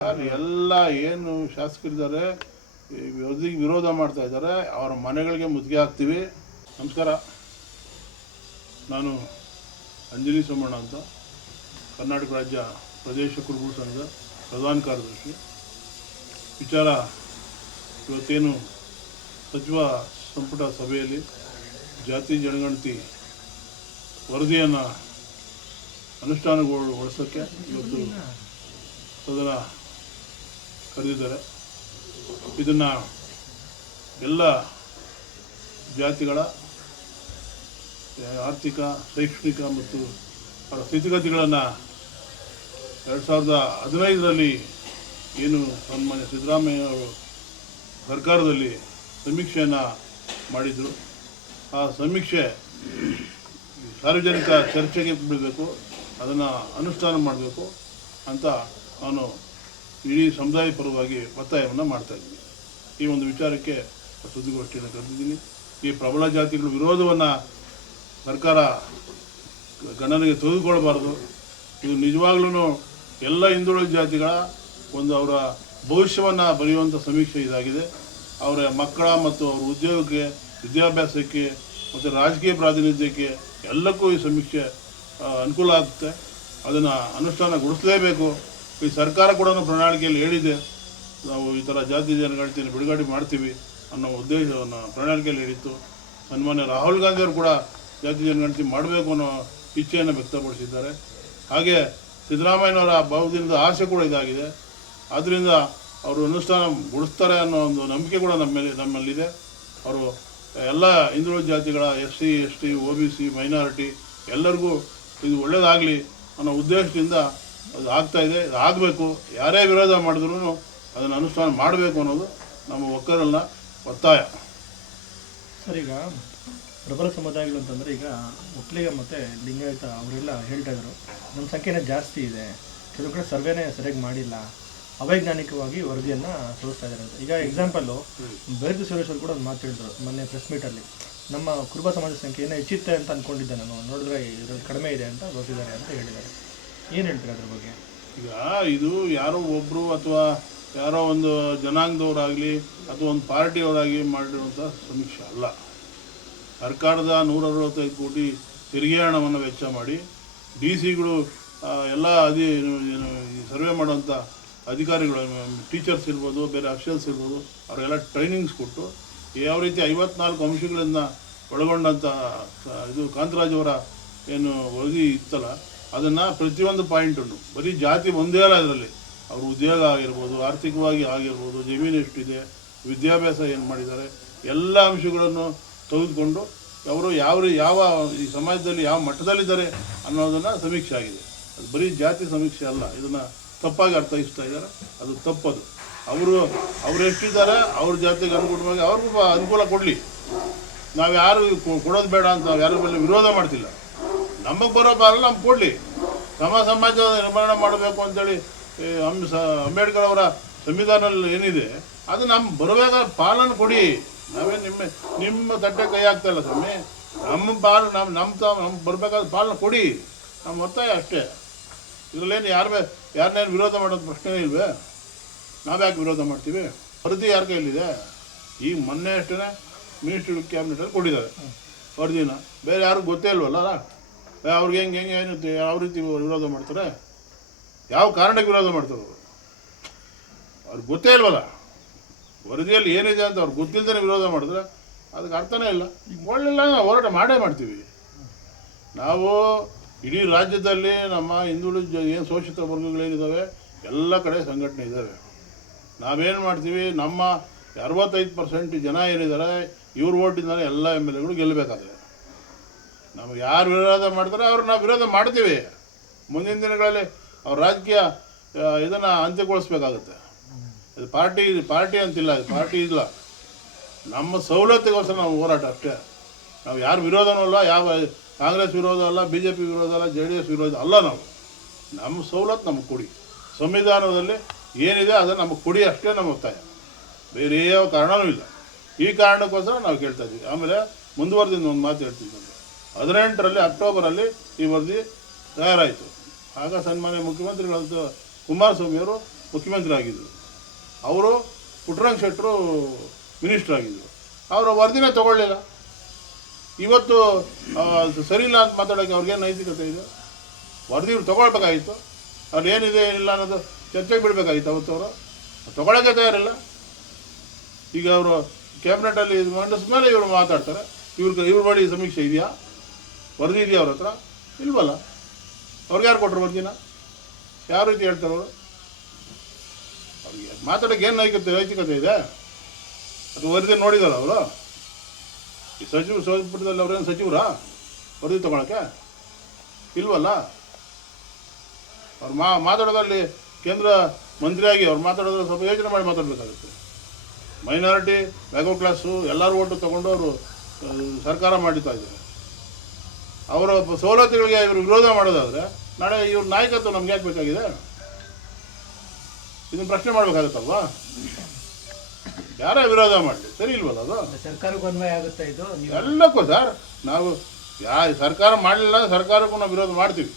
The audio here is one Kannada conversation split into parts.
ಎಲ್ಲ ಏನು ಶಾಸಕರಿದ್ದಾರೆ ವಿರೋಧ ಮಾಡ್ತಾ ಇದ್ದಾರೆ, ಅವರ ಮನೆಗಳಿಗೆ ಮುತ್ತಿಗೆ ಹಾಕ್ತೀವಿ. ನಮಸ್ಕಾರ, ನಾನು ಅಂಜಲಿ ಸೋಮಣ್ಣ ಅಂತ, ಕರ್ನಾಟಕ ರಾಜ್ಯ ಪ್ರದೇಶ ಕುರುಬರ ಸಂಘದ ಪ್ರಧಾನ ಕಾರ್ಯದರ್ಶಿ. ವಿಚಾರ ಇವತ್ತೇನು ಸಚಿವ ಸಂಪುಟ ಸಭೆಯಲ್ಲಿ ಜಾತಿ ಜನಗಣತಿ ವರದಿಯನ್ನು ಅನುಷ್ಠಾನಗೊಳಿಸೋಕ್ಕೆ ಇವತ್ತು ಸದನ ಕರೆದಿದ್ದಾರೆ. ಇದನ್ನು ಎಲ್ಲ ಜಾತಿಗಳ ಆರ್ಥಿಕ, ಶೈಕ್ಷಣಿಕ ಮತ್ತು ಅವರ ಸ್ಥಿತಿಗತಿಗಳನ್ನು 2015ರಲ್ಲಿ ಏನು ಸನ್ಮಾನ್ಯ ಸಿದ್ದರಾಮಯ್ಯ ಅವರು ಸರ್ಕಾರದಲ್ಲಿ ಸಮೀಕ್ಷೆಯನ್ನು ಮಾಡಿದರು. ಆ ಸಮೀಕ್ಷೆ ಸಾರ್ವಜನಿಕ ಚರ್ಚೆಗೆ ಬಿಡಬೇಕು, ಅದನ್ನು ಅನುಷ್ಠಾನ ಮಾಡಬೇಕು ಅಂತ ನಾನು ಇಡೀ ಸಮುದಾಯ ಪರವಾಗಿ ಒತ್ತಾಯವನ್ನು ಮಾಡ್ತಾಯಿದ್ದೀನಿ. ಈ ಒಂದು ವಿಚಾರಕ್ಕೆ ಸುದ್ದಿಗೋಷ್ಠಿಯನ್ನು ಕರೆದಿದ್ದೀನಿ. ಈ ಪ್ರಬಲ ಜಾತಿಗಳ ವಿರೋಧವನ್ನು ಸರ್ಕಾರ ಗಣನೆಗೆ ತೆಗೆದುಕೊಳ್ಬಾರ್ದು. ಇದು ನಿಜವಾಗ್ಲೂ ಎಲ್ಲ ಹಿಂದುಳಿದ ಜಾತಿಗಳ ಒಂದು ಅವರ ಭವಿಷ್ಯವನ್ನು ಬರೆಯುವಂಥ ಸಮೀಕ್ಷೆ ಇದಾಗಿದೆ. ಅವರ ಮಕ್ಕಳ ಮತ್ತು ಅವರ ಉದ್ಯೋಗಕ್ಕೆ, ವಿದ್ಯಾಭ್ಯಾಸಕ್ಕೆ ಮತ್ತು ರಾಜಕೀಯ ಪ್ರಾತಿನಿಧ್ಯಕ್ಕೆ ಎಲ್ಲಕ್ಕೂ ಈ ಸಮೀಕ್ಷೆ ಅನುಕೂಲ ಆಗುತ್ತೆ. ಅದನ್ನು ಅನುಷ್ಠಾನಗೊಳಿಸಲೇಬೇಕು. ಈ ಸರ್ಕಾರ ಕೂಡ ಪ್ರಣಾಳಿಕೆಯಲ್ಲಿ ಹೇಳಿದೆ, ನಾವು ಈ ಥರ ಜಾತಿ ಜನಗಣತಿಯನ್ನು ಬಿಡುಗಡೆ ಮಾಡ್ತೀವಿ ಅನ್ನೋ ಉದ್ದೇಶವನ್ನು ಪ್ರಣಾಳಿಕೆಯಲ್ಲಿ ಹೇಳಿತ್ತು. ಸನ್ಮಾನ್ಯ ರಾಹುಲ್ ಗಾಂಧಿಯವರು ಕೂಡ ಜಾತಿ ಜನಗಣತಿ ಮಾಡಬೇಕು ಅನ್ನೋ ಇಚ್ಛೆಯನ್ನು ವ್ಯಕ್ತಪಡಿಸಿದ್ದಾರೆ. ಹಾಗೆ ಸಿದ್ದರಾಮಯ್ಯನವರ ಬಹುದಿನದ ಆಸೆ ಕೂಡ ಇದಾಗಿದೆ. ಆದ್ದರಿಂದ ಅವರು ಅನುಷ್ಠಾನಗೊಳಿಸ್ತಾರೆ ಅನ್ನೋ ಒಂದು ನಂಬಿಕೆ ಕೂಡ ನಮ್ಮಲ್ಲಿದೆ. ಅವರು ಎಲ್ಲ ಹಿಂದುಳಿದ ಜಾತಿಗಳ SC, ST, OBC, ಮೈನಾರಿಟಿ ಎಲ್ಲರಿಗೂ ಇದು ಒಳ್ಳೆಯದಾಗಲಿ ಅನ್ನೋ ಉದ್ದೇಶದಿಂದ ಅದು ಆಗ್ತಾಯಿದೆ. ಇದು ಆಗಬೇಕು. ಯಾರೇ ವಿರೋಧ ಮಾಡಿದ್ರೂ ಅದನ್ನು ಅನುಷ್ಠಾನ ಮಾಡಬೇಕು ಅನ್ನೋದು ನಮ್ಮ ಒಕ್ಕರಲ್ಲ ಒತ್ತಾಯ. ಸರ್, ಈಗ ಪ್ರಬಲ ಸಮುದಾಯಗಳು ಅಂತಂದರೆ ಈಗ ಒಕ್ಕಲಿಗ ಮತ್ತು ಲಿಂಗಾಯತ ಅವರೆಲ್ಲ ಹೇಳ್ತಾ ಇದ್ರು ನಮ್ಮ ಸಂಖ್ಯೆನೇ ಜಾಸ್ತಿ ಇದೆ, ಕೆಲವು ಕಡೆ ಸರ್ವೇನೇ ಸರಿಯಾಗಿ ಮಾಡಿಲ್ಲ, ಅವೈಜ್ಞಾನಿಕವಾಗಿ ವರದಿಯನ್ನು ತೋರಿಸ್ತಾ ಇದ್ದಾರೆ ಅಂತ. ಈಗ ಎಕ್ಸಾಂಪಲ್ಲು ಬೈರತಿ ಸುರೇಶ್ ಅವರು ಕೂಡ ಒಂದು ಮಾತು ಹೇಳಿದ್ರು ಮೊನ್ನೆ ಪ್ರೆಸ್ ಮೀಟಲ್ಲಿ, ನಮ್ಮ ಕುರುಬ ಸಮಾಜ ಸಂಖ್ಯೆ ಏನೋ ಹೆಚ್ಚುತ್ತೆ ಅಂತ ಅಂದ್ಕೊಂಡಿದ್ದೆ ನಾನು, ನೋಡಿದ್ರೆ ಇದರಲ್ಲಿ ಕಡಿಮೆ ಇದೆ ಅಂತ ಗೊತ್ತಿದ್ದಾರೆ ಅಂತ ಹೇಳಿದ್ದಾರೆ. ಏನು ಹೇಳ್ತೀರಾ ಅದ್ರ ಬಗ್ಗೆ? ಈಗ ಇದು ಯಾರೋ ಒಬ್ಬರು ಅಥವಾ ಯಾರೋ ಒಂದು ಜನಾಂಗದವರಾಗಲಿ ಅಥವಾ ಒಂದು ಪಾರ್ಟಿಯವರಾಗಿ ಮಾಡಿರುವಂಥ ಸಮೀಕ್ಷೆ ಅಲ್ಲ. ಸರ್ಕಾರದ 165 ಕೋಟಿ ತೆರಿಗೆ ಹಣವನ್ನು ವೆಚ್ಚ ಮಾಡಿ DC ಎಲ್ಲ ಸರ್ವೆ ಮಾಡುವಂಥ ಅಧಿಕಾರಿಗಳು, ಟೀಚರ್ಸ್ ಇರ್ಬೋದು, ಬೇರೆ ಅಫಿಷಿಯಲ್ಸ್ ಇರ್ಬೋದು, ಅವರೆಲ್ಲ ಟ್ರೈನಿಂಗ್ಸ್ ಕೊಟ್ಟು ಯಾವ ರೀತಿ 54 ಅಂಶಗಳನ್ನು ಒಳಗೊಂಡಂಥ ಇದು ಕಾಂತರಾಜ್ ಅವರ ಏನು ವರದಿ ಇತ್ತಲ್ಲ, ಅದನ್ನು ಪ್ರತಿಯೊಂದು ಪಾಯಿಂಟನ್ನು ಬರೀ ಜಾತಿ ಒಂದೇ ಅಲ್ಲ, ಅದರಲ್ಲಿ ಅವರು ಉದ್ಯೋಗ ಆಗಿರ್ಬೋದು, ಆರ್ಥಿಕವಾಗಿ ಆಗಿರ್ಬೋದು, ಜಮೀನು ಎಷ್ಟಿದೆ, ವಿದ್ಯಾಭ್ಯಾಸ ಏನು ಮಾಡಿದ್ದಾರೆ, ಎಲ್ಲ ಅಂಶಗಳನ್ನು ತೆಗೆದುಕೊಂಡು ಅವರು ಯಾವ ಈ ಸಮಾಜದಲ್ಲಿ ಯಾವ ಮಟ್ಟದಲ್ಲಿದ್ದಾರೆ ಅನ್ನೋದನ್ನು ಸಮೀಕ್ಷೆ ಆಗಿದೆ. ಅದು ಬರೀ ಜಾತಿ ಸಮೀಕ್ಷೆ ಅಲ್ಲ. ಇದನ್ನು ತಪ್ಪಾಗಿ ಅರ್ಥೈಸ್ತಾ ಇದ್ದಾರೆ, ಅದು ತಪ್ಪದು. ಅವರು ಎಷ್ಟಿದ್ದಾರೆ ಅವ್ರ ಜಾತಿಗೆ ಅನುಗುಣವಾಗಿ ಅವ್ರಿಗೂ ಅನುಕೂಲ ಕೊಡಲಿ. ನಾವು ಯಾರು ಕೊಡೋದು ಬೇಡ ಅಂತ ನಾವು ಯಾರ ಮೇಲೆ ವಿರೋಧ ಮಾಡ್ತಿಲ್ಲ. ನಮಗೆ ಬರೋ ಬಾರಲ್ಲ ನಮ್ಗೆ ಕೊಡಲಿ. ಸಮಾಜ ನಿರ್ಮಾಣ ಮಾಡಬೇಕು ಅಂತೇಳಿ ಅಂಬೇಡ್ಕರ್ ಅವರ ಸಂವಿಧಾನದಲ್ಲಿ ಏನಿದೆ ಅದು ನಮ್ಗೆ ಬರಬೇಕಾದ ಪಾಲನ್ನು ಕೊಡಿ. ನಾವೇನು ನಿಮ್ಮ ತಟ್ಟೆ ಕೈ ಆಗ್ತಾಯಿಲ್ಲ ಸ್ವಾಮಿ. ನಮ್ಮ ಪಾಲು ನಮ್ಮ ಬರಬೇಕಾದ ಪಾಲನ್ನು ಕೊಡಿ, ನಮ್ಮ ಒತ್ತಾಯ ಅಷ್ಟೇ. ಇದರಲ್ಲೇನು ಯಾರನ್ನೇನು ವಿರೋಧ ಮಾಡೋದು ಪ್ರಶ್ನೆ ಇಲ್ವೇ? ನಾವ್ಯಾಕೆ ವಿರೋಧ ಮಾಡ್ತೀವಿ? ವರದಿ ಯಾರ ಕೈಯಲ್ಲಿದೆ? ಈಗ ಮೊನ್ನೆ ಅಷ್ಟೇ ಮಿನಿಸ್ಟ್ರಿ ಕ್ಯಾಬಿನೆಟಲ್ಲಿ ಕೊಟ್ಟಿದ್ದಾರೆ ವರದಿನ. ಬೇರೆ ಯಾರಿಗೂ ಗೊತ್ತೇ ಇಲ್ವಲ್ಲ, ಅವ್ರಿಗೆ ಹೆಂಗೆ ಏನು ಯಾವ ರೀತಿ ವಿರೋಧ ಮಾಡ್ತಾರೆ, ಯಾವ ಕಾರಣಕ್ಕೆ ವಿರೋಧ ಮಾಡ್ತಾರೆ ಅವ್ರಿಗೆ ಗೊತ್ತೇ ಇಲ್ವಲ್ಲ. ವರದಿಯಲ್ಲಿ ಏನಿದೆ ಅಂತ ಅವ್ರಿಗೆ ಗೊತ್ತಿಲ್ಲದೇ ವಿರೋಧ ಮಾಡಿದ್ರೆ ಅದಕ್ಕೆ ಅರ್ಥನೇ ಇಲ್ಲ. ಈಗ ಒಳ್ಳೆಲ್ಲ ನಾವು ಹೋರಾಟ ಮಾಡೇ ಮಾಡ್ತೀವಿ. ನಾವು ಇಡೀ ರಾಜ್ಯದಲ್ಲಿ ನಮ್ಮ ಹಿಂದುಳಿದ ಏನು ಶೋಷಿತ ವರ್ಗಗಳೇನಿದ್ದಾವೆ ಎಲ್ಲ ಕಡೆ ಸಂಘಟನೆ ಇದ್ದಾವೆ. ನಾವೇನು ಮಾಡ್ತೀವಿ, ನಮ್ಮ 65% ಜನ ಏನಿದ್ದಾರೆ ಇವ್ರ ಓಟಿಂದಾನೆ ಎಲ್ಲ MLAಗಳು ಗೆಲ್ಲಬೇಕಾದ್ರೆ ನಮಗೆ ಯಾರು ವಿರೋಧ ಮಾಡ್ತಾರೆ ಅವ್ರು ನಾವು ವಿರೋಧ ಮಾಡ್ತೀವಿ. ಮುಂದಿನ ದಿನಗಳಲ್ಲಿ ಅವ್ರ ರಾಜಕೀಯ ಇದನ್ನು ಅಂತ್ಯಗೊಳಿಸ್ಬೇಕಾಗುತ್ತೆ. ಇದು ಪಾರ್ಟಿ ಅಂತಿಲ್ಲ, ಇದು ಪಾರ್ಟಿ ಇಲ್ಲ. ನಮ್ಮ ಸವಲತ್ತಿಗೋಸ್ಕರ ನಾವು ಹೋರಾಟ ಅಷ್ಟೇ. ನಾವು ಯಾರು ವಿರೋಧನೂ ಅಲ್ಲ, ಯಾವ ಕಾಂಗ್ರೆಸ್ ವಿರೋಧ ಅಲ್ಲ, BJP ವಿರೋಧ ಅಲ್ಲ, JDS ವಿರೋಧ ಅಲ್ಲ. ನಮ್ಮ ಸವಲತ್ತು ನಮಗೆ ಕೊಡಿ. ಸಂವಿಧಾನದಲ್ಲಿ ಏನಿದೆ ಅದನ್ನು ನಮಗೆ ಕೊಡಿ ಅಷ್ಟೇ ನಮ್ಮ ಒತ್ತಾಯ, ಬೇರೆ ಯಾವ ಕಾರಣವೂ ಇಲ್ಲ. ಈ ಕಾರಣಕ್ಕೋಸ್ಕರ ನಾವು ಕೇಳ್ತಾ ಇದ್ದೀವಿ. ಆಮೇಲೆ ಮುಂದುವರೆದಿಂದ ಒಂದು ಮಾತು ಹೇಳ್ತೀವಿ. 18ರಲ್ಲಿ ಅಕ್ಟೋಬರಲ್ಲಿ ಈ ವರದಿ ತಯಾರಾಯಿತು. ಆಗ ಸನ್ಮಾನ್ಯ ಮುಖ್ಯಮಂತ್ರಿಗಳಾದ ಕುಮಾರಸ್ವಾಮಿಯವರು ಮುಖ್ಯಮಂತ್ರಿ ಆಗಿದ್ದರು, ಅವರು ಪುಟ್ಟರಂಗ ಶೆಟ್ಟರು ಮಿನಿಸ್ಟ್ರ್ ಆಗಿದ್ದರು. ಅವರ ವರದಿನೇ ತೊಗೊಳ್ಳಿಲ್ಲ. ಇವತ್ತು ಸರಿ ಇಲ್ಲ ಅಂತ ಮಾತಾಡೋಕ್ಕೆ ಅವ್ರಿಗೇನು ನೈತಿಕತೆ ಇದೆ? ವರದಿ ಇವ್ರು ತೊಗೊಳ್ಬೇಕಾಗಿತ್ತು. ಅಲ್ಲಿ ಏನಿದೆ ಏನಿಲ್ಲ ಅನ್ನೋದು ಚರ್ಚೆಗೆ ಬಿಡಬೇಕಾಗಿತ್ತು. ಅವತ್ತು ಅವರು ತೊಗೊಳಕ್ಕೆ ತಯಾರಿಲ್ಲ. ಈಗ ಅವರು ಕ್ಯಾಬಿನೆಟಲ್ಲಿ ಇದು ಮಂಡಿಸಿದ ಮೇಲೆ ಇವರು ಮಾತಾಡ್ತಾರೆ. ಇವ್ರ ಬಳಿ ಸಮೀಕ್ಷೆ ಇದೆಯಾ, ವರದಿ ಇದೆಯಾ ಅವ್ರ ಹತ್ರ? ಇಲ್ವಲ್ಲ. ಅವ್ರಿಗೆ ಯಾರು ಕೊಟ್ಟರು ವರದಿನ? ಯಾವ ರೀತಿ ಹೇಳ್ತಾರೆ ಅವರು? ಅವ್ರಿಗೆ ಮಾತಾಡೋಕ್ಕೆ ಏನು ನೈತಿಕತೆ ಇದೆ? ಅದು ವರದಿ ನೋಡಿದಲ್ಲ ಅವರು? ಈ ಸಂಪುಟದಲ್ಲಿ ಅವ್ರೇನು ಸಚಿವರಾ ವರದಿ ತೊಗೊಳಕ್ಕೆ? ಇಲ್ವಲ್ಲ. ಅವ್ರು ಮಾತಾಡೋದ್ರಲ್ಲಿ ಕೇಂದ್ರ ಮಂತ್ರಿಯಾಗಿ ಅವ್ರು ಮಾತಾಡೋದ್ರೆ ಸ್ವಲ್ಪ ಯೋಚನೆ ಮಾಡಿ ಮಾತಾಡಬೇಕಾಗುತ್ತೆ. ಮೈನಾರಿಟಿ, ಬ್ಯಾಕ್ವರ್ಡ್ ಕ್ಲಾಸು ಎಲ್ಲರೂ ಒಟ್ಟು ತೊಗೊಂಡು ಅವರು ಸರ್ಕಾರ ಮಾಡಿತಾ ಇದ್ದಾರೆ. ಅವರ ಸವಲತ್ತುಗಳಿಗೆ ಇವರು ವಿರೋಧ ಮಾಡೋದಾದರೆ ನಾಳೆ ಇವ್ರ ನಾಯಕತ್ವ ನಮ್ಗೆ ಯಾಕೆ ಬೇಕಾಗಿದೆ? ಇದನ್ನು ಪ್ರಶ್ನೆ ಮಾಡಬೇಕಾಗುತ್ತಲ್ವಾ? ಯಾರೇ ವಿರೋಧ ಮಾಡಲಿ, ಸರಿ ಇಲ್ವಲ್ಲ ಅದು? ಸರ್ಕಾರಕ್ಕೂ ಅನ್ವಯ ಆಗುತ್ತೆ ಇದು? ಎಲ್ಲಕ್ಕೂ ಸರ್, ನಾವು ಸರ್ಕಾರ ಮಾಡಲಿಲ್ಲ, ಸರ್ಕಾರಕ್ಕೂ ನಾವು ವಿರೋಧ ಮಾಡ್ತೀವಿ.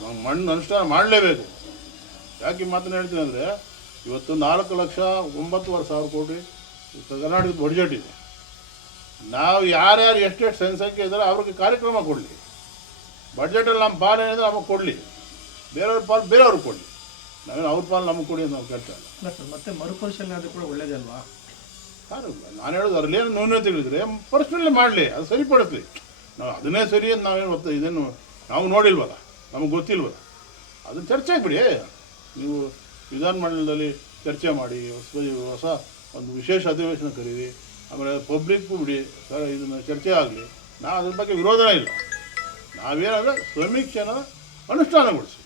ನಾವು ಮಣ್ಣು ಅನುಷ್ಠಾನ ಮಾಡಲೇಬೇಕು. ಯಾಕೆ ಮಾತನ್ನು ಹೇಳ್ತೀನಿ ಅಂದರೆ, ಇವತ್ತು 4,09,000 ಕೋಟಿ ಕರ್ನಾಟಕದ ಬಡ್ಜೆಟ್ ಇದೆ. ನಾವು ಯಾರ್ಯಾರು ಎಷ್ಟೆಷ್ಟು ಜನಸಂಖ್ಯೆ ಇದ್ದಾರೆ ಅವ್ರಿಗೆ ಕಾರ್ಯಕ್ರಮ ಕೊಡಲಿ. ಬಡ್ಜೆಟಲ್ಲಿ ನಮ್ಮ ಪಾಲು ಏನಿದೆ ನಮಗೆ ಕೊಡಲಿ, ಬೇರೆಯವ್ರ ಪಾಲು ಬೇರೆಯವ್ರಿಗೆ ಕೊಡಲಿ. ನಾವೇನು ಅವ್ರ ಪಾಲು ನಮಗೆ ಕೊಡಿ ಅಂತ ನಾವು ಕೇಳ್ತಾ ಇಲ್ಲ. ಇಲ್ಲ ಸರ್, ಮತ್ತೆ ಮರುಪರಿಶೀಲನೆ ಅದು ಕೂಡ ಒಳ್ಳೇದಲ್ವಾ? ಯಾರು ನಾನು ಹೇಳೋದು ಅದ್ರಲ್ಲಿ ಏನು ನ್ಯೂನತೆಗಳಿದ್ರೆ ಪರ್ಸ್ನಲ್ಲೇ ಮಾಡಲಿ, ಅದು ಸರಿಪಡಿಸ್ಲಿ. ನಾವು ಅದನ್ನೇ ಸರಿ ಅಂತ ನಾವೇನು ಇದನ್ನು ನಾವು ನೋಡಿಲ್ವಲ್ಲ, ನಮಗೆ ಗೊತ್ತಿಲ್ವಲ್ಲ. ಅದನ್ನು ಚರ್ಚೆಗೆ ಬಿಡಿ. ನೀವು ವಿಧಾನಮಂಡಲದಲ್ಲಿ ಚರ್ಚೆ ಮಾಡಿ, ಹೊಸ ಒಂದು ವಿಶೇಷ ಅಧಿವೇಶನ ಕರೀರಿ, ಆಮೇಲೆ ಪಬ್ಲಿಕ್ಗೂ ಬಿಡಿ, ಇದನ್ನು ಚರ್ಚೆ ಆಗಲಿ. ನಾವು ಅದ್ರ ಬಗ್ಗೆ ವಿರೋಧನೇ ಇಲ್ಲ. ನಾವೇನಾದರೆ ಸಮೀಕ್ಷೆನ ಅನುಷ್ಠಾನಗೊಳಿಸಿ,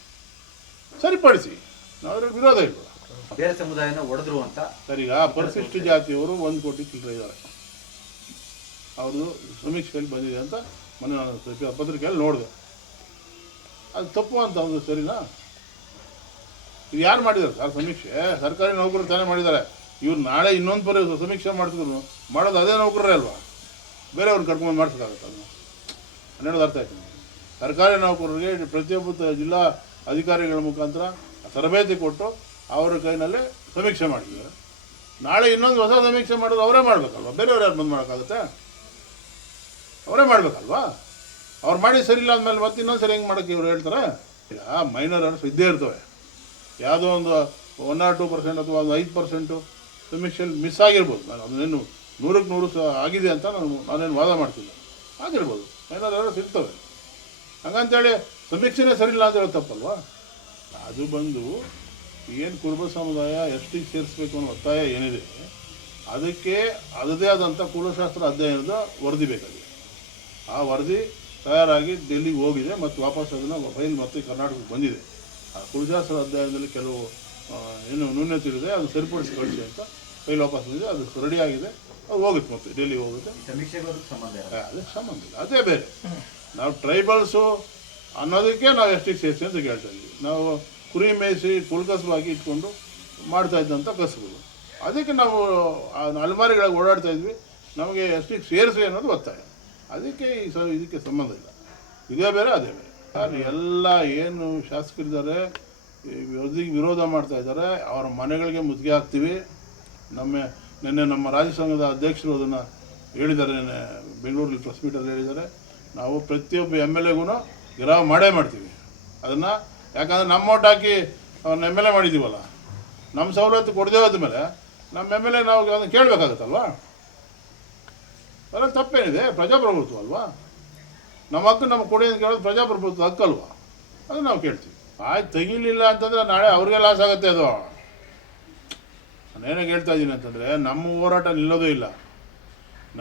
ಸರಿಪಡಿಸಿ, ನಾವು ಅದ್ರಲ್ಲಿ ವಿರೋಧ ಇಲ್ಲ. ಬೇರೆ ಸಮುದಾಯನ ಹೊಡೆದ್ರು ಅಂತ ಸರ್, ಈಗ ಪರಿಶಿಷ್ಟ ಜಾತಿಯವರು 1 ಕೋಟಿ ಚಿಲ್ಲರೆ ಇದ್ದಾರೆ. ಅವ್ರದ್ದು ಸಮೀಕ್ಷೆಯಲ್ಲಿ ಬಂದಿದೆ ಅಂತ ಮೊನ್ನೆ ನಾನು ಪತ್ರಿಕೆಯಲ್ಲಿ ನೋಡಿದೆ. ಅದು ತಪ್ಪು ಅಂತ ಒಂದು ಸರಿನಾ? ಇದು ಯಾರು ಮಾಡಿದ್ದಾರೆ ಸರ್ ಸಮೀಕ್ಷೆ? ಸರ್ಕಾರಿ ನೌಕರರು ತಾನೇ ಮಾಡಿದ್ದಾರೆ. ಇವ್ರು ನಾಳೆ ಇನ್ನೊಂದು ಸಮೀಕ್ಷೆ ಮಾಡ್ತಿದ್ರು ಮಾಡೋದು ಅದೇ ನೌಕರರೇ ಅಲ್ವಾ? ಬೇರೆಯವ್ರನ್ನ ಕರ್ಕೊಂಡು ಮಾಡಿಸೋಕ್ಕಾಗತ್ತೆ? ಅದನ್ನು ಹೇಳೋದು ಅರ್ಥ ಆಯ್ತು. ಸರ್ಕಾರಿ ನೌಕರರಿಗೆ ಪ್ರತಿಯೊಬ್ಬ ಜಿಲ್ಲಾ ಅಧಿಕಾರಿಗಳ ಮುಖಾಂತರ ತರಬೇತಿ ಕೊಟ್ಟು ಅವರ ಕೈನಲ್ಲೇ ಸಮೀಕ್ಷೆ ಮಾಡಿದ್ದಾರೆ. ನಾಳೆ ಇನ್ನೊಂದು ಹೊಸ ಸಮೀಕ್ಷೆ ಮಾಡೋದು ಅವರೇ ಮಾಡಬೇಕಲ್ವ? ಬೇರೆಯವ್ರು ಯಾರು ಬಂದು ಮಾಡೋಕ್ಕಾಗುತ್ತೆ? ಅವರೇ ಮಾಡಬೇಕಲ್ವಾ? ಅವ್ರು ಮಾಡಿ ಸರಿ ಇಲ್ಲ ಅಂದಮೇಲೆ ಮತ್ತೆ ಇನ್ನೊಂದು ಸರಿ ಹೆಂಗೆ ಮಾಡೋಕ್ಕೆ ಇವ್ರು ಹೇಳ್ತಾರೆ? ಈಗ ಮೈನರ್ ಅನ್ಸ್ ಇದ್ದೇ ಇರ್ತವೆ. ಯಾವುದೋ ಒಂದು 1 or 2% ಅಥವಾ ಒಂದು 5% ಸಮೀಕ್ಷೆಯಲ್ಲಿ ಮಿಸ್ ಆಗಿರ್ಬೋದು. ನಾನು ಅದನ್ನೇನು 100ಕ್ಕೆ 100 ಆಗಿದೆ ಅಂತ ನಾನೇನು ವಾದ ಮಾಡ್ತಿಲ್ಲ. ಆಗಿರ್ಬೋದು, ಮೈನರ್ ಎರರ್ಸ್ ಇರ್ತವೆ. ಹಾಗಂತೇಳಿ ಸಮೀಕ್ಷೆನೇ ಸರಿ ಇಲ್ಲ ಅಂತ ಹೇಳೋದು ತಪ್ಪಲ್ವಾ? ಅದು ಬಂದು ಏನು ಕುರುಬ ಸಮುದಾಯ ಎಷ್ಟಿಗೆ ಸೇರಿಸ್ಬೇಕು ಅನ್ನೋ ಒತ್ತಾಯ ಏನಿದೆ, ಅದಕ್ಕೆ ಅದದೇ ಆದಂಥ ಕುಲಶಾಸ್ತ್ರ ಅಧ್ಯಯನದ ವರದಿ ಬೇಕಾಗಿದೆ. ಆ ವರದಿ ತಯಾರಾಗಿ ಡೆಲ್ಲಿಗೆ ಹೋಗಿದೆ ಮತ್ತು ವಾಪಸ್ ಅದನ್ನು ಫೈಲ್ ಮತ್ತೆ ಕರ್ನಾಟಕಕ್ಕೆ ಬಂದಿದೆ. ಆ ಕುಲಶಾಸ್ತ್ರ ಅಧ್ಯಯನದಲ್ಲಿ ಕೆಲವು ಏನು ನ್ಯೂನತೆಗಳಿದೆ, ಅದು ಸರಿಪಡಿಸಿ ಕಳಿಸಿ ಅಂತ ಫೈಲ್ ವಾಪಸ್ ಬಂದಿದೆ. ಅದು ರೆಡಿಯಾಗಿದೆ, ಅದು ಹೋಗುತ್ತೆ, ಮತ್ತೆ ಡೆಲ್ಲಿಗೆ ಹೋಗುತ್ತೆ. ಸಮೀಕ್ಷೆಗೆ ಸಂಬಂಧ ಅದಕ್ಕೆ ಸಂಬಂಧ ಇಲ್ಲ, ಅದೇ ಬೇರೆ. ನಾವು ಟ್ರೈಬಲ್ಸು ಅನ್ನೋದಕ್ಕೆ ನಾವು ಎಷ್ಟಿಗೆ ಸೇರಿಸಿ ಅಂತ ಕೇಳ್ತಾ ಇದ್ವಿ. ನಾವು ಕುರಿ ಮೇಯಿಸಿ ಕುಲ್ಕಸವಾಗಿ ಇಟ್ಕೊಂಡು ಮಾಡ್ತಾ ಇದ್ದಂಥ ಕಸಬುಗಳು, ಅದಕ್ಕೆ ನಾವು ಅಲೆಮಾರಿಗಳಿಗೆ ಓಡಾಡ್ತಾ ಇದ್ವಿ. ನಮಗೆ ಎಷ್ಟಿಗೆ ಸೇರಿಸಿ ಅನ್ನೋದು ಒತ್ತಾಯ. ಅದಕ್ಕೆ ಇದಕ್ಕೆ ಸಂಬಂಧ ಇಲ್ಲ. ಇದೇ ಬೇರೆ ಅದೇ ಬೇರೆ. ಎಲ್ಲ ಏನು ಶಾಸಕರಿದ್ದಾರೆ ವರದಿಗೆ ವಿರೋಧ ಮಾಡ್ತಾ ಇದ್ದಾರೆ, ಅವರ ಮನೆಗಳಿಗೆ ಮುತ್ತಿಗೆ ಹಾಕ್ತೀವಿ. ನಿನ್ನೆ ನಮ್ಮ ರಾಜ್ಯ ಸಂಘದ ಅಧ್ಯಕ್ಷರು ಅದನ್ನು ಹೇಳಿದ್ದಾರೆ. ನಿನ್ನೆ ಬೆಂಗಳೂರಲ್ಲಿ ಪ್ರೆಸ್ ಮೀಟಲ್ಲಿ ಹೇಳಿದ್ದಾರೆ, ನಾವು ಪ್ರತಿಯೊಬ್ಬ MLAಗೂ ಗಿರಾವ್ ಮಾಡೇ ಮಾಡ್ತೀವಿ ಅದನ್ನು. ಯಾಕಂದರೆ ನಮ್ಮ ಓಟ್ ಹಾಕಿ ಅವ್ರನ್ನ MLA ಮಾಡಿದ್ದೀವಲ್ಲ, ನಮ್ಮ ಸವಲತ್ತು ಕೊಡದೇ ಹೋದ ಮೇಲೆ ನಮ್ಮ MLA ನಾವು ಅದನ್ನು ಕೇಳಬೇಕಾಗತ್ತಲ್ವಾ? ಅದರಲ್ಲಿ ತಪ್ಪೇನಿದೆ? ಪ್ರಜಾಪ್ರಭುತ್ವ ಅಲ್ವಾ? ನಮ್ಮ ಹಕ್ಕು ನಮ್ಗೆ ಕೊಡಿ ಅಂತ ಕೇಳೋದು ಪ್ರಜಾಪ್ರಭುತ್ವ ಹಕ್ಕಲ್ವಾ? ಅದು ನಾವು ಕೇಳ್ತೀವಿ. ಆಯ್ತು, ತೆಗಿಲಿಲ್ಲ ಅಂತಂದರೆ ನಾಳೆ ಅವ್ರಿಗೆ ಲಾಸ್ ಆಗುತ್ತೆ. ಅದು ನಾನೇನಾಗ ಹೇಳ್ತಾ ಇದ್ದೀನಿ ಅಂತಂದರೆ, ನಮ್ಮ ಹೋರಾಟ ನಿಲ್ಲೋದೇ ಇಲ್ಲ.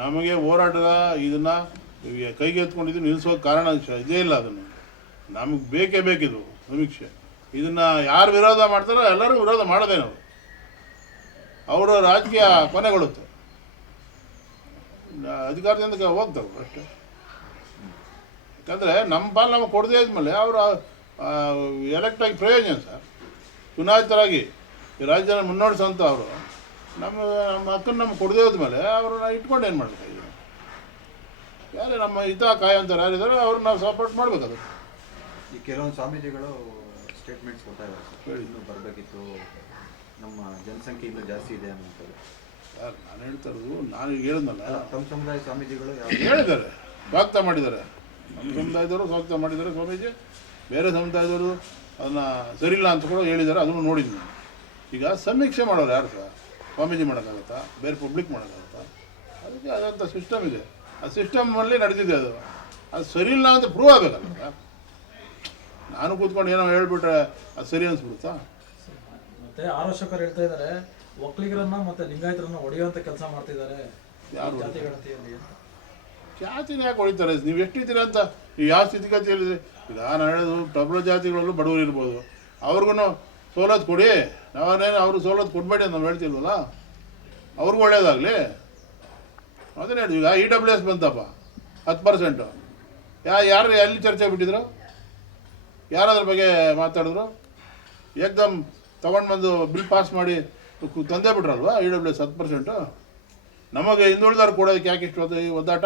ನಮಗೆ ಹೋರಾಟದ ಇದನ್ನು ಕೈಗೆ ಎತ್ಕೊಂಡಿದ್ದು ನಿಲ್ಲಿಸೋಕೆ ಕಾರಣ ಇದೇ ಇಲ್ಲ. ಅದನ್ನು ನಮಗೆ ಬೇಕೇ ಬೇಕಿದು ಸಮೀಕ್ಷೆ. ಇದನ್ನು ಯಾರು ವಿರೋಧ ಮಾಡ್ತಾರೋ ಎಲ್ಲರೂ ವಿರೋಧ ಮಾಡೋದೇ. ನಾವು ಅವರ ರಾಜಕೀಯ ಕೊನೆಗೊಳ್ಳುತ್ತೆ, ಅಧಿಕಾರದಿಂದ ಹೋಗ್ತಾರೆ ಅಷ್ಟೇ. ಯಾಕಂದರೆ ನಮ್ಮ ಪಾಲು ನಮಗೆ ಕೊಡದೇ ಇದ್ಮೇಲೆ ಅವರು ಎಲೆಕ್ಟಾಗಿ ಪ್ರಯೋಜನ ಸರ್. ಚುನಾಯಿತರಾಗಿ ಈ ರಾಜ್ಯನ ಮುನ್ನಡೆಸೋಂಥ ಅವರು ನಮ್ಮ ಹಕ್ಕನ್ನು ನಮ್ಗೆ ಕೊಡದೇ ಹೋದ್ಮೇಲೆ ಅವ್ರನ್ನ ಇಟ್ಕೊಂಡು ಏನು ಮಾಡಬೇಕಾಗಿದೆ? ಯಾರೇ ನಮ್ಮ ಹಿತ ಕಾಯೋಂಥವ್ರು ಯಾರಿದ್ದಾರೆ ಅವ್ರನ್ನ ನಾವು ಸಪೋರ್ಟ್ ಮಾಡಬೇಕಾಗುತ್ತೆ. ಈ ಕೆಲವೊಂದು ಸ್ವಾಮೀಜಿಗಳು ಸ್ಟೇಟ್ಮೆಂಟ್ಸ್ ಕೊಡ್ತಾ ಇದ್ದಾರೆ ಸರ್. ಹೇಳಿ. ಇನ್ನೂ ಬರಬೇಕಿತ್ತು, ನಮ್ಮ ಜನಸಂಖ್ಯೆ ಇನ್ನೂ ಜಾಸ್ತಿ ಇದೆ ಅನ್ನೋಂಥದ್ದು. ಸರ್ ನಾನು ಹೇಳ್ತಾ ಇರೋದು, ನಾನು ಈಗ ಹೇಳಿದ್ನಲ್ಲ, ತಮ್ಮ ಸಮುದಾಯ ಸ್ವಾಮೀಜಿಗಳು ಹೇಳಿದ್ದಾರೆ, ಸ್ವಾಗತ ಮಾಡಿದ್ದಾರೆ. ನಮ್ಮ ಸಮುದಾಯದವರು ಸ್ವಾಗತ ಮಾಡಿದ್ದಾರೆ ಸ್ವಾಮೀಜಿ. ಬೇರೆ ಸಮುದಾಯದವರು ಅದನ್ನು ಸರಿಯಿಲ್ಲ ಅಂತ ಕೂಡ ಹೇಳಿದ್ದಾರೆ, ಅದನ್ನು ನೋಡಿದ್ವಿ. ಈಗ ಸಮೀಕ್ಷೆ ಮಾಡೋರು ಯಾರು ಸರ್? ಸ್ವಾಮೀಜಿ ಮಾಡೋಕ್ಕಾಗತ್ತಾ? ಬೇರೆ ಪಬ್ಲಿಕ್ ಮಾಡೋಕ್ಕಾಗತ್ತಾ? ಅದಕ್ಕೆ ಅದಂಥ ಸಿಸ್ಟಮ್ ಇದೆ. ಆ ಸಿಸ್ಟಮಲ್ಲಿ ನಡೆದಿದೆ. ಅದು ಸರಿ ಇಲ್ಲ ಅಂತ ಪ್ರೂವ್ ಆಗಬೇಕಲ್ಲ ಸರ್. ನಾನು ಕೂತ್ಕೊಂಡು ಏನೋ ಹೇಳ್ಬಿಟ್ರೆ ಅದು ಸರಿ ಅನಿಸ್ಬಿಡುತ್ತಾ? ಮತ್ತೆ ಆರೋಚಕರು ಹೇಳ್ತಾ ಇದ್ದಾರೆ ಒಕ್ಕಲಿಗರನ್ನ ಮತ್ತೆ ಲಿಂಗಾಯತರನ್ನ ಹೊಡೆಯುವಂತ ಕೆಲಸ ಮಾಡ್ತಿದ್ದಾರೆ ಯಾರು ಜಾತಿ ಗಣತಿಯಲ್ಲಿ ಅಂತ. ಜಾತಿನ ಯಾಕೆ ಹೊಡಿತಾರೆ? ನೀವು ಎಷ್ಟಿದ್ದೀರ ಅಂತ ನೀವು ಯಾವ ಸ್ಥಿತಿಗತಿಯಲ್ಲಿದೆ? ಈಗ ನಾನು ಹೇಳೋದು, ಪ್ರಬಲ ಜಾತಿಗಳಲ್ಲೂ ಬಡವರು ಇರ್ಬೋದು, ಅವ್ರಿಗೂ ಸವಲತ್ತು ಕೊಡಿ. ನಾವೇನು ಅವರು ಸವಲತ್ತು ಕೊಡಬೇಡಿ ಅಂತ ನಾವು ಹೇಳ್ತಿಲ್ವಲ್ಲ, ಅವ್ರಿಗೂ ಒಳ್ಳೇದಾಗಲಿ. ಅದನ್ನೇ ಹೇಳಿ. ಈಗ EWS ಬಂತಪ್ಪ 10%. ಯಾರು ಎಲ್ಲಿ ಚರ್ಚೆ ಬಿಟ್ಟಿದ್ರು? ಯಾರು ಅದ್ರ ಬಗ್ಗೆ ಮಾತಾಡಿದ್ರು? ಏಕ್ದಮ್ ತೊಗೊಂಡು ಬಂದು ಬಿಲ್ ಪಾಸ್ ಮಾಡಿ ತಂದೇ ಬಿಟ್ರಲ್ವ EWS 10%. ನಮಗೆ ಹಿಂದುಳಿದವ್ರು ಕೊಡೋದಕ್ಕೆ ಯಾಕೆ ಇಷ್ಟು ಒದ್ದಾಟ?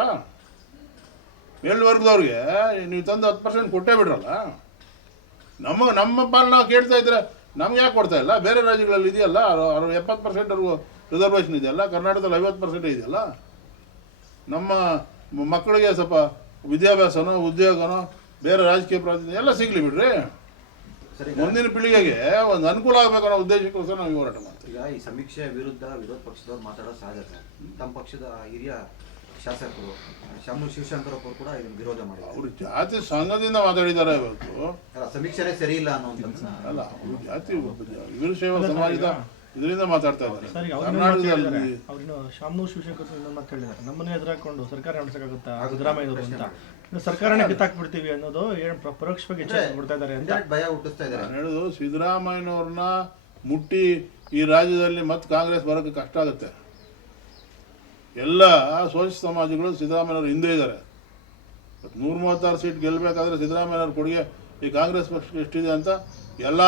ಮೇಲ್ವರ್ಗದವ್ರಿಗೆ ನೀವು ತಂದು 10% ಕೊಟ್ಟೇ ಬಿಡ್ರಲ್ಲ. ನಮ್ಮ ಪಾಲು ನಾವು ಕೇಳ್ತಾ ಇದ್ರೆ ನಮ್ಗೆ ಯಾಕೆ ಕೊಡ್ತಾ ಇಲ್ಲ? ಬೇರೆ ರಾಜ್ಯಗಳಲ್ಲಿ ಇದೆಯಲ್ಲ, 70%ವರೆಗೂ ರಿಸರ್ವೇಷನ್ ಇದೆಯಲ್ಲ. ಕರ್ನಾಟಕದಲ್ಲಿ 50% ಇದೆಯಲ್ಲ. ನಮ್ಮ ಮಕ್ಕಳಿಗೆ ಸ್ವಲ್ಪ ವಿದ್ಯಾಭ್ಯಾಸನೋ ಉದ್ಯೋಗನೋ ಬೇರೆ ರಾಜಕೀಯ ಪ್ರಾತಿನಿಧ್ಯ ಎಲ್ಲ ಸಿಗಲಿ ಬಿಡ್ರಿ. ಸರಿ, ಮುಂದಿನ ಪೀಳಿಗೆಗೆ ಒಂದು ಅನುಕೂಲ ಆಗಬೇಕು ಅನ್ನೋ ಉದ್ದೇಶಕ್ಕೋಸ್ಕರ ನಾವು ಹೋರಾಟ ಮಾಡ್ತೀವಿ. ಈಗ ಈ ಸಮೀಕ್ಷೆ ವಿರುದ್ಧ ವಿರೋಧ ಪಕ್ಷದವ್ರು ಮಾತಾಡೋ ಸಹಜ ಸರ್. ತಮ್ಮ ಪಕ್ಷದ ಹಿರಿಯ ಶಾಸಕರು ಶಾಮನೂರು ಶಿವಶಂಕರಪ್ಪ ಅವರು ಕೂಡ ಇದನ್ನು ವಿರೋಧ ಮಾಡಿದ್ದಾರೆ. ಅವರು ಜಾತಿ ಸಂಘದಿಂದ ಮಾತಾಡಿದ್ದಾರೆ ಇವತ್ತು. ಅಲ್ಲ, ಸಮೀಕ್ಷೆನೇ ಸರಿ ಇಲ್ಲ ಅನ್ನುವಂಥದ್ದು. ಅಲ್ಲ, ಅವರು ಜಾತಿ ವೀರಶೈವ ಸಮಾಜದ ಇದರಿಂದ ಮಾತಾಡ್ತಾ ಇದ್ದಾರೆ. ಸರ್, ಕರ್ನಾಟಕದಲ್ಲಿ ಅವ್ರಿನ್ನು ಶಾಮನೂರು ಶಿವಶಂಕರ್ ಇನ್ನೊಂದು ಮಾತು ಹೇಳಿದ್ದಾರೆ, ನಮ್ಮನ್ನೇ ಎದುರಾಕೊಂಡು ಸರ್ಕಾರ ನಡೆಸಕ್ಕಾಗುತ್ತಾ ಸಿದ್ದರಾಮಯ್ಯವರು ಅಂತ. ಇನ್ನು ಸರ್ಕಾರನೇ ಕಿತ್ತಾಕ್ಬಿಡ್ತೀವಿ ಅನ್ನೋದು ಏನು ಪರೋಕ್ಷವಾಗಿ ಎಚ್ಚರಿಕೆ ಕೊಡ್ತಾ ಇದ್ದಾರೆ ಅಂತ Indirect ಭಯ ಹುಟ್ಟಿಸ್ತಾ ಇದ್ದಾರೆ. ನಾನು ಹೇಳೋದು, ಸಿದ್ದರಾಮಯ್ಯನವ್ರನ್ನ ಮುಟ್ಟಿ ಈ ರಾಜ್ಯದಲ್ಲಿ ಮತ್ತೆ ಕಾಂಗ್ರೆಸ್ ಬರೋಕ್ಕೆ ಕಷ್ಟ ಆಗುತ್ತೆ. ಎಲ್ಲ ಶೋಷಿತ ಸಮಾಜಗಳು ಸಿದ್ದರಾಮಯ್ಯನವ್ರು ಹಿಂದೆ ಇದ್ದಾರೆ. 136 ಸೀಟ್ ಗೆಲ್ಲಬೇಕಾದ್ರೆ ಸಿದ್ದರಾಮಯ್ಯನವ್ರ ಕೊಡುಗೆ ಈ ಕಾಂಗ್ರೆಸ್ ಪಕ್ಷಕ್ಕೆ ಎಷ್ಟಿದೆ ಅಂತ ಎಲ್ಲ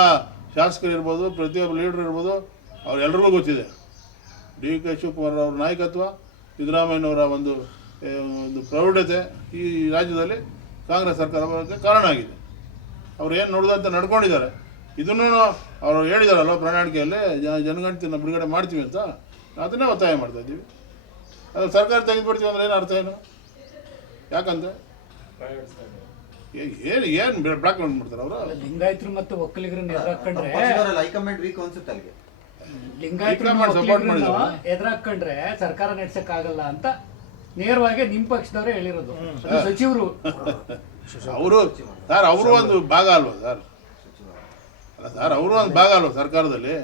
ಶಾಸಕರು ಇರ್ಬೋದು, ಪ್ರತಿಯೊಬ್ಬ ಲೀಡರ್ ಇರ್ಬೋದು, ಅವ್ರೆಲ್ರಿಗೂ ಗೊತ್ತಿದೆ. DK ಶಿವಕುಮಾರ್ ಅವ್ರ ನಾಯಕತ್ವ, ಸಿದ್ದರಾಮಯ್ಯನವರ ಒಂದು ಪ್ರೌಢತೆ ಈ ರಾಜ್ಯದಲ್ಲಿ ಕಾಂಗ್ರೆಸ್ ಸರ್ಕಾರ ಬರೋಕ್ಕೆ ಕಾರಣ ಆಗಿದೆ. ಅವ್ರು ಏನು ನೋಡಿದಂತೆ ನಡ್ಕೊಂಡಿದ್ದಾರೆ. ಇದನ್ನು ಅವರು ಹೇಳಿದಾರಲ್ಲ ಪ್ರಣಾಳಿಕೆಯಲ್ಲಿ, ಜನಗಣತಿನ ಬಿಡುಗಡೆ ಮಾಡ್ತೀವಿ ಅಂತ. ಅದನ್ನೇ ಒತ್ತಾಯ ಮಾಡ್ತಾ ಇದ್ದೀವಿ. ಅದು ಸರ್ಕಾರ ತೆಗೆದುಬಿಡ್ತೀವಿ ಅಂದ್ರೆ ಏನು ಅರ್ಥ ಏನು? ಯಾಕಂತ ಏನು ಬ್ಲಾಕ್ ಮಾಡ್ತಾರೆ ಅವರು? ಲಿಂಗಾಯತರು ಮತ್ತು ಒಕ್ಕಲಿಗರನ್ನ ಎದುರಾಕೊಂಡ್ರೆ ಪಕ್ಷದವರಲ್ಲಿ ಹೈಕಮಾಂಡ್ ವೀಕ್ ಅನ್ಸುತ್ತೆ ಅಲ್ಲಿಗೆ. ಲಿಂಗಾಯತರು ಎದುರಾಕೊಂಡ್ರೆ ಸರ್ಕಾರ ನಡೆಸಕ್ ಆಗಲ್ಲ ಅಂತ ನೇರವಾಗಿ ನಿಮ್ ಪಕ್ಷದವರೇ ಹೇಳಿರೋದು. ಅದು ಸಚಿವರು ಅವರು ಸರ್, ಅವರು ಒಂದು ಭಾಗ ಅಲ್ವಾ ಸರ್? ಅಲ್ಲ ಸರ್, ಅವರು ಒಂದು ಭಾಗ ಅಲ್ವಾ ಸರ್ಕಾರದಲ್ಲಿ?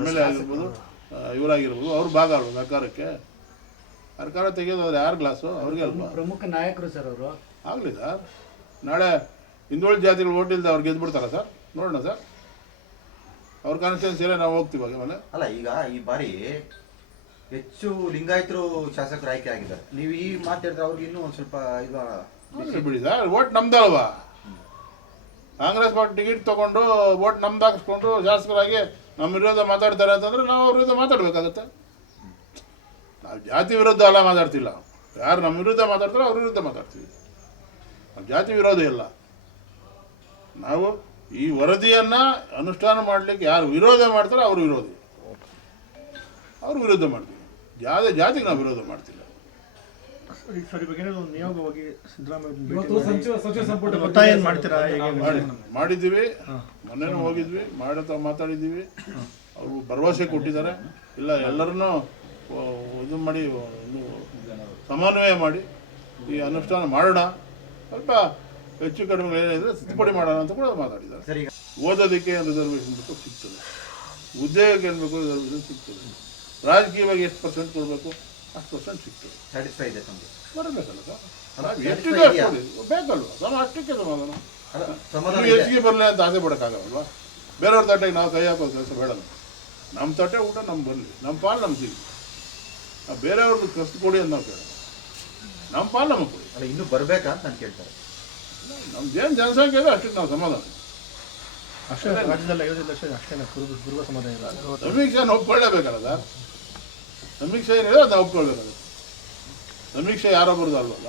MLA ಆಗಿರ್ಬೋದು, ಇವರಾಗಿರ್ಬೋದು, ಅವ್ರು ಭಾಗ ಅಲ್ವಾ ಸರ್ಕಾರಕ್ಕೆ? ಸರ್ಕಾರ ತೆಗೆಯೋದಾದ್ರೆ ಯಾರು ಗ್ಲಾಸು? ಅವ್ರಿಗೆ ಅಲ್ವಾ? ಪ್ರಮುಖ ನಾಯಕರು ಸರ್ ಅವರು. ಆಗಲಿ ಸರ್, ನಾಳೆ ಹಿಂದುಳಿದ ಜಾತಿಗಳು ಓಟ್ ಇಲ್ಲದೆ ಅವ್ರು ಗೆದ್ಬಿಡ್ತಾರ ಸರ್? ನೋಡೋಣ ಸರ್, ಅವ್ರ ಕಾನ್ಸ್ಟಿಟ್ಯೂನ್ಸಿಯಲ್ಲೇ ನಾವು ಹೋಗ್ತೀವಿ ಆಮೇಲೆ. ಅಲ್ಲ, ಈಗ ಈ ಬಾರಿ ಹೆಚ್ಚು ಲಿಂಗಾಯತರು ಶಾಸಕರು ಆಯ್ಕೆ ಆಗಿದ್ದಾರೆ. ನೀವು ಈ ಮಾತಾಡಿದ್ರೆ ಅವ್ರಿಗೆ ಇನ್ನೂ ಒಂದು ಸ್ವಲ್ಪ ಹೋಗ್ಲಿ ಬಿಡಿ ಸರ್, ಓಟ್ ನಮ್ದಲ್ವಾ? ಕಾಂಗ್ರೆಸ್ ಪಾರ್ಟಿ ಟಿಕೆಟ್ ತೊಗೊಂಡು ಓಟ್ ನಮ್ದು ಹಾಕಿಸ್ಕೊಂಡು ಶಾಸಕರಾಗಿ ನಮ್ಮ ವಿರೋಧ ಮಾತಾಡ್ತಾರೆ ಅಂತಂದ್ರೆ ನಾವು ಅವ್ರ ವಿರುದ್ಧ ಮಾತಾಡ್ಬೇಕಾಗತ್ತೆ. ನಾವು ಜಾತಿ ವಿರುದ್ಧ ಎಲ್ಲ ಮಾತಾಡ್ತಿಲ್ಲ. ಯಾರು ನಮ್ಮ ವಿರುದ್ಧ ಮಾತಾಡ್ತಾರೋ ಅವ್ರ ವಿರುದ್ಧ ಮಾತಾಡ್ತೀವಿ. ನಾವು ಜಾತಿ ವಿರೋಧ ಇಲ್ಲ. ನಾವು ಈ ವರದಿಯನ್ನು ಅನುಷ್ಠಾನ ಮಾಡಲಿಕ್ಕೆ ಯಾರು ವಿರೋಧ ಮಾಡ್ತಾರೋ ಅವ್ರ ವಿರೋಧಿ, ಅವ್ರ ವಿರುದ್ಧ ಮಾಡ್ತೀವಿ. ಜಾತಿಗೆ ನಾವು ವಿರೋಧ ಮಾಡ್ತಿಲ್ಲ. ಸರ್, ಇವಾಗ ಏನಾದ್ರು ಒಂದು ನಿಯೋಗವಾಗಿ ಇವತ್ತು ಸಚಿವ ಸಂಪುಟ ಒತ್ತಾಯ ಏನು ಮಾಡ್ತೀರಾ? ಮಾಡಿದ್ದೀವಿ, ಮೊನ್ನೆನೂ ಹೋಗಿದ್ವಿ, ಮಾತಾಡಿದ್ದೀವಿ. ಅವರು ಭರವಸೆ ಕೊಟ್ಟಿದ್ದಾರೆ. ಇಲ್ಲ, ಎಲ್ಲರನ್ನೂ ಇದು ಮಾಡಿ ಸಮನ್ವಯ ಮಾಡಿ ಈ ಅನುಷ್ಠಾನ ಮಾಡೋಣ, ಸ್ವಲ್ಪ ಹೆಚ್ಚು ಕಡಿಮೆ ಏನಿದ್ರೆ ತಿದ್ದುಪಡಿ ಮಾಡೋಣ ಅಂತ ಕೂಡ ಮಾತಾಡಿದ್ದಾರೆ. ಸರಿ, ಓದೋದಕ್ಕೆ ರಿಸರ್ವೇಷನ್ ಬೇಕು, ಸಿಗ್ತದೆ. ಉದ್ಯೋಗಕ್ಕೆ ಏನು ಬೇಕು ರಿಸರ್ವೇಷನ್ ಸಿಗ್ತದೆ. ರಾಜಕೀಯವಾಗಿ ಎಷ್ಟು % ಕೊಡಬೇಕು ಅಷ್ಟು % ಸಿಗ್ತದೆ. ಸ್ಯಾಟಿಸ್ಫೈ ಇದೆ ತಮಗೆ? ಬರಬೇಕಲ್ಲ ಸರ್, ಅಲ್ಲ, ಎಷ್ಟಿದೆ ಅಷ್ಟು ಬೇಕಲ್ವ? ಅಷ್ಟಕ್ಕೆ ಸಮಾಧಾನ. ಸಮಾಧಾನ ನೀವು ಇದೆ. ಹೆಚ್ಚಿಗೆ ಬರಲಿ ಅಂತ ಆಸೆ ಪಡೋಕ್ಕಾಗಲ್ವಾ? ಬೇರೆಯವ್ರ ತಟ್ಟೆಗೆ ನಾವು ಕೈ ಹಾಕೋ ಕೆಲಸ ಬೇಡ. ನಮ್ಮ ತಟ್ಟೆ ಊಟ ನಮ್ಗೆ ಬರಲಿ, ನಮ್ಮ ಪಾಲು ನಮ್ಗೆ ಸಿಗಲಿ. ನಾವು ಬೇರೆಯವ್ರದ್ದು ಕಷ್ಟ ಕೊಡಿ ಅಂತ ನಾವು ಕೇಳೋದು. ನಮ್ಮ ಪಾಲು ನಮಗೆ ಕೊಡಿ. ಅಲ್ಲ, ಇನ್ನೂ ಬರಬೇಕಾ ಅಂತ ನಾನು ಕೇಳ್ತಾರೆ. ನಮ್ದು ಏನು ಜನಸಂಖ್ಯೆ ಇದೆ ಅಷ್ಟಕ್ಕೆ ನಾವು ಸಮಾಧಾನ. ಅಷ್ಟೇ ರಾಜ್ಯದಲ್ಲಿ 50 ಲಕ್ಷ ಅಷ್ಟೇ ಕುರುಬ ಸಮುದಾಯ ಇಲ್ಲ. ಸಮೀಕ್ಷೆಯನ್ನು ಒಪ್ಕೊಳ್ಳೇಬೇಕಲ್ಲ ಸರ್? ಸಮೀಕ್ಷೆ ಏನಿದೆ ಅದನ್ನ ಒಪ್ಕೊಳ್ಬೇಕಾಗುತ್ತೆ. ಸಮೀಕ್ಷೆ ಯಾರೊಬ್ಬರದ್ದು ಅಲ್ವಲ್ಲ.